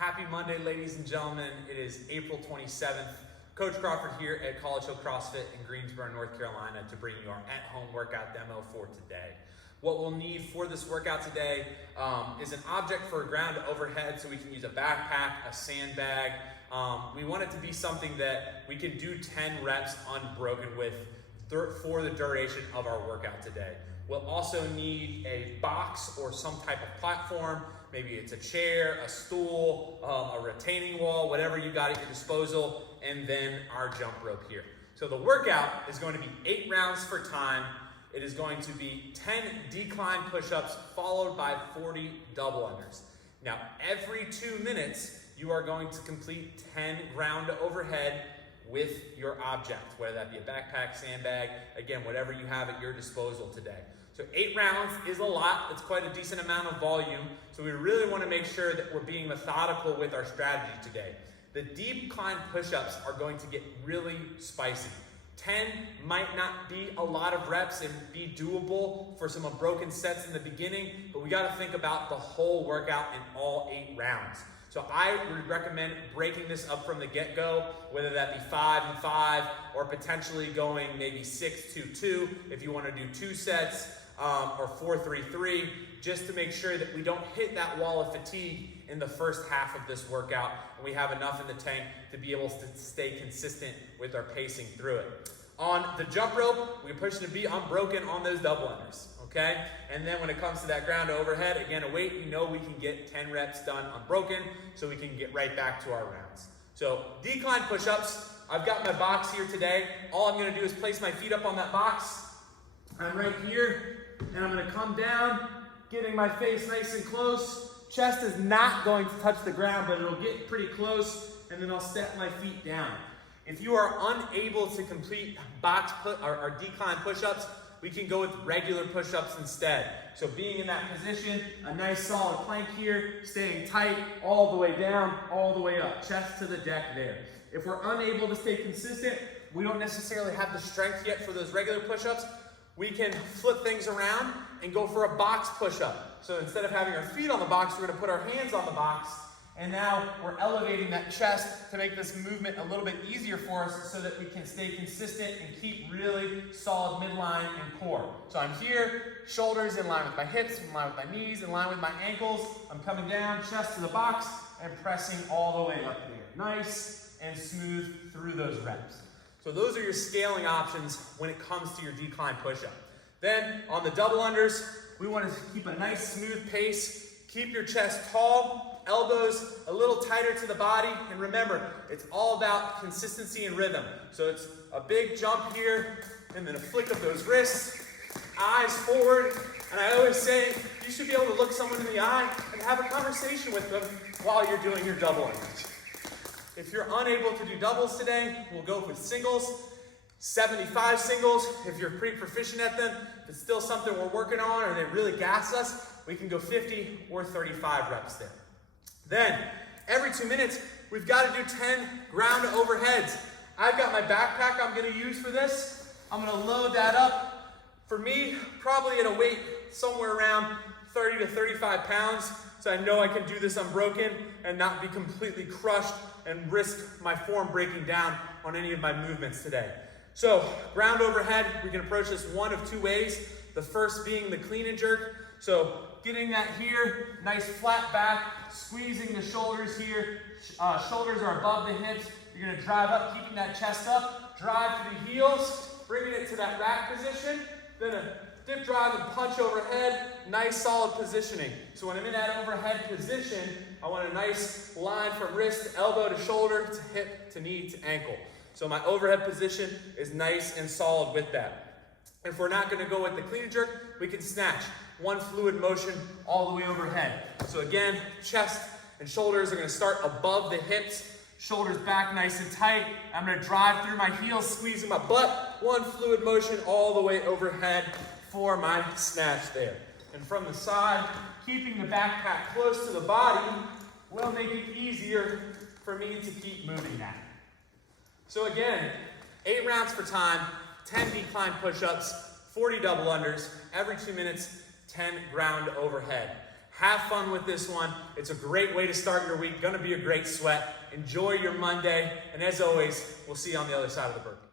Happy Monday, ladies and gentlemen. It is April 27th. Coach Crawford here at College Hill CrossFit in Greensboro, North Carolina to bring you our at-home workout demo for today. What we'll need for this workout today is an object for a ground overhead, so we can use a backpack, a sandbag. We want it to be something that we can do 10 reps unbroken with for the duration of our workout today. We'll also need a box or some type of platform. Maybe it's a chair, a stool, a retaining wall, whatever you got at your disposal, and then our jump rope here. So the workout is going to be 8 rounds for time. It is going to be 10 decline push-ups followed by 40 double unders. Now, every 2 minutes, you are going to complete 10 ground overhead with your object, whether that be a backpack, sandbag, again, whatever you have at your disposal today. So 8 rounds is a lot. It's quite a decent amount of volume. So we really want to make sure that we're being methodical with our strategy today. The decline push-ups are going to get really spicy. 10 might not be a lot of reps and be doable for some unbroken sets in the beginning, but we got to think about the whole workout in all 8 rounds. So I would recommend breaking this up from the get-go, whether that be 5 and 5, or potentially going maybe 6-2-2 if you want to do 2 sets, or 4-3-3, just to make sure that we don't hit that wall of fatigue in the first half of this workout, and we have enough in the tank to be able to stay consistent with our pacing through it. On the jump rope, we're pushing to be unbroken on those double unders, okay? And then when it comes to that ground overhead, again, a weight, we know we can get 10 reps done unbroken, so we can get right back to our rounds. So decline push-ups, I've got my box here today. All I'm gonna do is place my feet up on that box. I'm right here, and I'm gonna come down, getting my face nice and close. Chest is not going to touch the ground, but it'll get pretty close, and then I'll step my feet down. If you are unable to complete or decline push-ups, we can go with regular push-ups instead. So being in that position, a nice solid plank here, staying tight all the way down, all the way up, chest to the deck there. If we're unable to stay consistent, we don't necessarily have the strength yet for those regular push-ups, we can flip things around and go for a box push-up. So instead of having our feet on the box, we're gonna put our hands on the box, and now we're elevating that chest to make this movement a little bit easier for us so that we can stay consistent and keep really solid midline and core. So I'm here, shoulders in line with my hips, in line with my knees, in line with my ankles. I'm coming down, chest to the box, and pressing all the way up there. Nice and smooth through those reps. So those are your scaling options when it comes to your decline push-up. Then on the double unders, we want to keep a nice smooth pace. Keep your chest tall, elbows a little tighter to the body, and remember, it's all about consistency and rhythm. So it's a big jump here, and then a flick of those wrists, eyes forward, and I always say, you should be able to look someone in the eye and have a conversation with them while you're doing your double unders. If you're unable to do doubles today, we'll go with singles, 75 singles if you're pretty proficient at them. If it's still something we're working on or they really gas us, we can go 50 or 35 reps there. Then, every 2 minutes, we've got to do 10 ground overheads. I've got my backpack I'm going to use for this. I'm going to load that up. For me, probably at a weight somewhere around 30 to 35 pounds, so I know I can do this unbroken and not be completely crushed and risk my form breaking down on any of my movements today. So, ground overhead, we can approach this one of 2 ways. The first being the clean and jerk. So, getting that here, nice flat back, squeezing the shoulders here. Shoulders are above the hips. You're gonna drive up, keeping that chest up, drive to the heels, bringing it to that rack position, then a dip drive and punch overhead, nice solid positioning. So when I'm in that overhead position, I want a nice line from wrist to elbow to shoulder to hip to knee to ankle. So my overhead position is nice and solid with that. If we're not gonna go with the clean and jerk, we can snatch. One fluid motion all the way overhead. So again, chest and shoulders are gonna start above the hips, shoulders back nice and tight. I'm gonna drive through my heels, squeezing my butt. One fluid motion all the way overhead for my snatch there. And from the side, keeping the backpack close to the body will make it easier for me to keep moving that. So again, 8 rounds for time, 10 decline push-ups, 40 double unders, every 2 minutes, 10 ground overhead. Have fun with this one. It's a great way to start your week. Gonna be a great sweat. Enjoy your Monday. And as always, we'll see you on the other side of the burpee.